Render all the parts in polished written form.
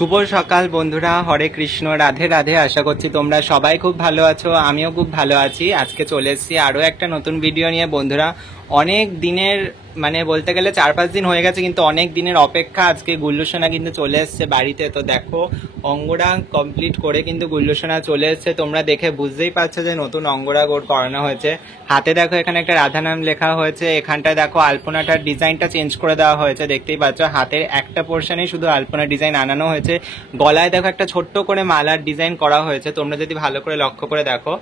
শুভ সকাল বন্ধুরা, হরে কৃষ্ণ, রাধে রাধে। আশা করছি তোমরা সবাই খুব ভালো আছো, আমিও খুব ভালো আছি। আজকে চলে এসেছি আরও একটা নতুন ভিডিও নিয়ে বন্ধুরা। অনেক দিনের মানে বলতে গেলে 4-5 দিন হয়ে গেছে, কিন্তু অনেক দিনের অপেক্ষা। আজকে গুল্লুসোনা কিন্তু চলে এসছে বাড়িতে। তো দেখো অঙ্গরাগ কমপ্লিট করে কিন্তু গুল্লুসোনা চলে এসছে। তোমরা দেখে বুঝতেই পারছো যে নতুন অঙ্গরাগ ওর করানো হয়েছে। হাতে দেখো এখানে একটা রাধা নাম লেখা হয়েছে। এখানটায় দেখো আলপনাটার ডিজাইনটা চেঞ্জ করে দেওয়া হয়েছে, দেখতেই পাচ্ছ। হাতের একটা পোর্শনে শুধু আলপনা ডিজাইন আনানো হয়েছে। গলায় দেখো একটা ছোট্ট করে মালার ডিজাইন করা হয়েছে, তোমরা যদি ভালো করে লক্ষ্য করে দেখো।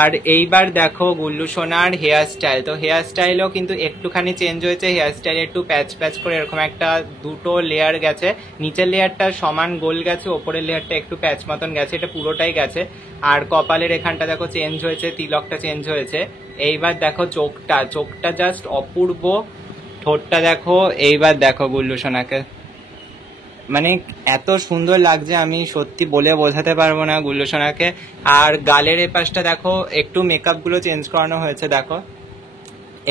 আর এইবার দেখো গুল্লুসোনার হেয়ার স্টাইল। তো হেয়ার স্টাইলও কিন্তু একটুখানি চেঞ্জ হয়েছে। হেয়ার স্টাইল একটু প্যাচ প্যাচ করে এরকম একটা দুটো লেয়ার গেছে। নিচের লেয়ারটা সমান গোল গেছে, ওপরের লেয়ারটা একটু প্যাচ মতন গেছে, এটা পুরোটাই গেছে। আর কপালের এখানটা দেখো চেঞ্জ হয়েছে, তিলকটা চেঞ্জ হয়েছে। এইবার দেখো চোখটা জাস্ট অপূর্ব। ঠোঁটটা দেখো, এইবার দেখো গুল্লুসোনাকে, মানে এত সুন্দর লাগছে, আমি সত্যি বলে বোঝাতে পারবো না গুল্লুসোনাকে। আর গালের এপাশটা দেখো একটু মেকআপ গুলো চেঞ্জ করানো হয়েছে। দেখো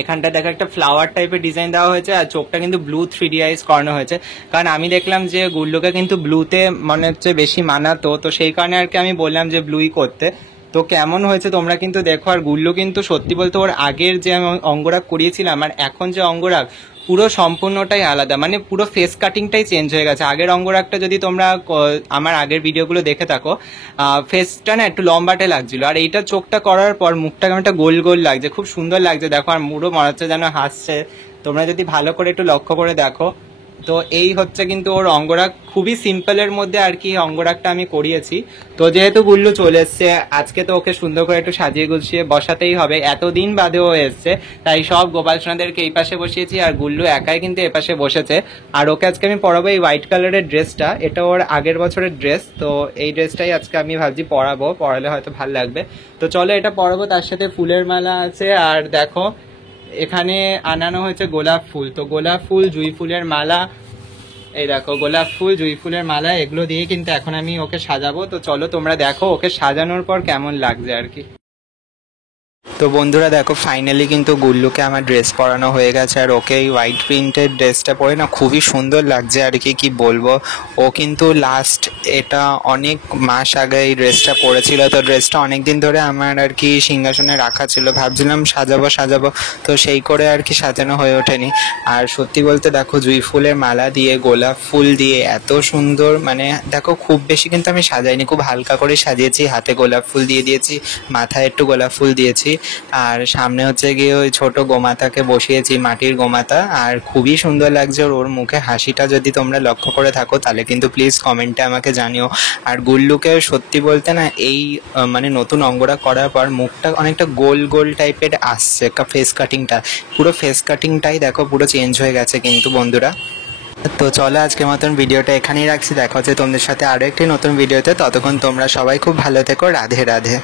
এখানটা দেখো একটা ফ্লাওয়ার টাইপের ডিজাইন দেওয়া হয়েছে। আর চোখটা কিন্তু ব্লু 3D আইস করানো হয়েছে, কারণ আমি দেখলাম যে গুল্লুকে কিন্তু ব্লুতে মনে হচ্ছে বেশি মানাতো। তো সেই কারণে আর কি আমি বললাম যে ব্লুই করতে। তো কেমন হয়েছে তোমরা কিন্তু দেখো। আর গুল্লু কিন্তু সত্যি বলতে ওর আগের যে আমি অঙ্গরাগ করিয়েছিলাম আর এখন যে অঙ্গরাগ পুরো সম্পূর্ণটাই আলাদা, মানে পুরো ফেস কাটিংটাই চেঞ্জ হয়ে গেছে। আগের অঙ্গরাগটা যদি তোমরা আমার আগের ভিডিওগুলো দেখে থাকো, ফেসটা না একটু লম্বাটে লাগছিল। আর এইটা চোখটা করার পর মুখটা কেমন একটা গোল গোল লাগছে, খুব সুন্দর লাগছে দেখো। আর মুড়ো মনে হচ্ছে যেন হাসছে, তোমরা যদি ভালো করে একটু লক্ষ্য করে দেখো। তো এই হচ্ছে কিন্তু ওর অঙ্গরাগ, খুবই সিম্পলের মধ্যে আর কি অঙ্গরাগটা আমি করিয়েছি। তো যেহেতু গুল্লু চলে এসছে আজকে, তো ওকে সুন্দর করে একটু সাজিয়ে গুছিয়ে বসাতেই হবে। এতদিন বাদেও এসছে, তাই সব গোপাল সোনাদেরকে এই পাশে বসিয়েছি, আর গুল্লু একাই কিন্তু এ পাশে বসেছে। আর ওকে আজকে আমি পরাবো এই হোয়াইট কালারের ড্রেসটা, এটা ওর আগের বছরের ড্রেস। তো এই ড্রেসটাই আজকে আমি ভাবছি পরালে হয়তো ভালো লাগবে। তো চলো এটা পরাবো, তার সাথে ফুলের মালা আছে। আর দেখো এখানে আনানো হয়েছে গোলাপ ফুল। তো গোলাপ ফুল, জুঁই ফুলের মালা, এই দেখো গোলাপ ফুল, জুঁই ফুলের মালা, এগুলো দিয়ে কিন্তু এখন আমি ওকে সাজাবো। তো চলো তোমরা দেখো ওকে সাজানোর পর কেমন লাগছে আর কি। তো বন্ধুরা দেখো ফাইনালি কিন্তু গুল্লুকে আমার ড্রেস পরানো হয়ে গেছে। আর ওকে এই হোয়াইট প্রিন্টের ড্রেসটা পরে না খুবই সুন্দর লাগছে আর কি, কি বলবো। ও কিন্তু লাস্ট এটা অনেক মাস আগে এই ড্রেসটা পরেছিল। তো ড্রেসটা অনেক দিন ধরে আমার আর কি সিংহাসনে রাখা ছিল, ভাবছিলাম সাজাবো, তো সেই করে আর কি সাজানো হয়ে ওঠেনি। আর সত্যি বলতে দেখো জুঁই ফুলের মালা দিয়ে, গোলাপ ফুল দিয়ে এত সুন্দর, মানে দেখো খুব বেশি কিন্তু আমি সাজাইনি, খুব হালকা করে সাজিয়েছি। হাতে গোলাপ ফুল দিয়ে দিয়েছি, মাথায় একটু গোলাপ ফুল দিয়েছি। আর সামনে হচ্ছে গিয়ে ওই ছোট গোমাতাকে বসিয়েছি, মাটির গোমাতা। আর খুবই সুন্দর লাগছে ওর মুখে হাসিটা, যদি তোমরা লক্ষ্য করে থাকো তাহলে কিন্তু প্লিজ কমেন্টে আমাকে জানিও। আর গুল্লুকে সত্যি বলতে না এই মানে নতুন অঙ্গরাগ করার পর মুখটা অনেকটা গোল গোল টাইপের আসছে, ফেস কাটিংটা, পুরো ফেস কাটিংটাই দেখো পুরো চেঞ্জ হয়ে গেছে কিন্তু বন্ধুরা। তো চলো আজকের মতন ভিডিওটা এখানেই রাখছি, দেখা হচ্ছে তোমাদের সাথে আরও একটি নতুন ভিডিওতে। ততক্ষণ তোমরা সবাই খুব ভালো থেকো, রাধে রাধে।